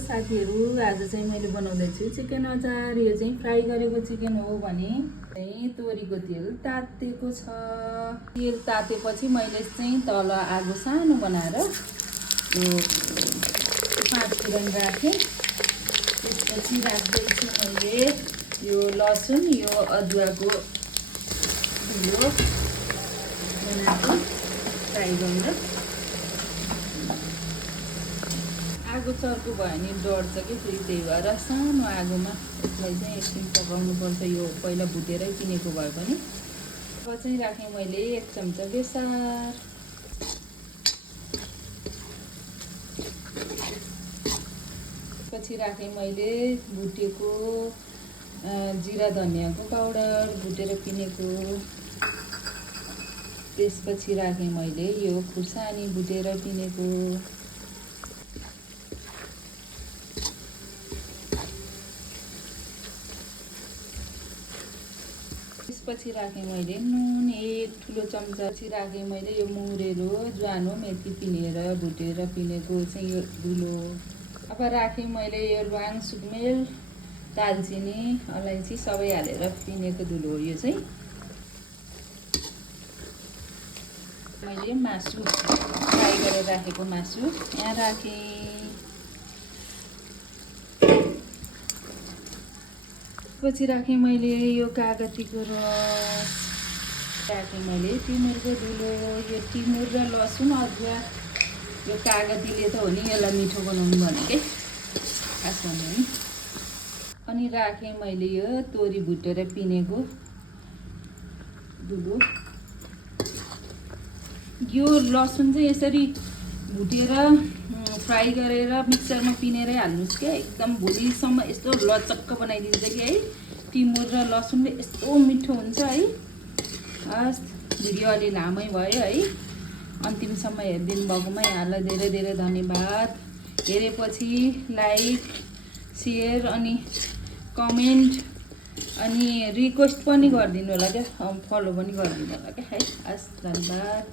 साथीहरू, आज चाहिँ मैले बनाउँदैछु चिकन अचार। यो चाहिँ फ्राई गरेको चिकन हो भने चाहिँ तोरीको तेल तातेको छ। तेल तातेपछि मैले चाहिँ तल आगो सानो बनाएर यो 5 किरण राखेँ। त्यसपछि राख्दैछु मैले यो लसुन, यो अदुवाको यो बनाएको फ्राई गरेर। आगो चर्को भयो भने डढ्छ कि फेरि, त्यही भएर सानो आगोमा यसलाई चाहिँ एकछिन पकाउनुपर्छ। यो पहिला भुटेरै किनेको भए पनि। अब चाहिँ राखेँ मैले 1 चम्चा बेसार, पछि राखेँ मैले भुटेको जिरा धनियाँको पाउडर भुटेर किनेको। त्यसपछि राखेँ मैले यो खुर्सानी भुटेर किनेको। त्यसपछि राखेँ मैले नुन 1 ठुलो चम्चा। पछि राखेँ मैले यो मुरेलो ज्वानो मेथी पिनेर भुटेर पिनेको चाहिँ यो धुलो। अब राखेँ मैले यो ल्वाङ, सुकमेल, दालचिनी, अलैँची सबै हालेर पिनेको धुलो हो। यो चाहिँ मैले मासु फ्राई गरेर राखेको मासु यहाँ राखेँ। पछि राखेँ मैले यो कागतीको रस, राखेँ मैले टिमुरको धुलो। यो टिमुर र लसुन अदुवा यो कागतीले त हो नि यसलाई मिठो बनाउनु भनेकै खास भन्यो नि। अनि राखेँ मैले यो तोरी भुटेर पिनेको धुलो। यो लसुन चाहिँ यसरी भुटेर फ्राई गरेर मिक्सरमा पिनेरै हाल्नुहोस् क्या, एकदम भोलिसम्म यस्तो लचक्क बनाइदिन्छ कि है। टिमुर र लसुनले यस्तो मिठो हुन्छ है। हस्, भिडियो अलि लामै भयो है, अन्तिमसम्म हेरिदिनु भएकोमा यहाँलाई धेरै धेरै धन्यवाद। हेरेपछि लाइक, सेयर अनि कमेन्ट अनि रिक्वेस्ट पनि गरिदिनु होला क्या, फलो पनि गरिदिनु होला क्या है। हस्, धन्यवाद।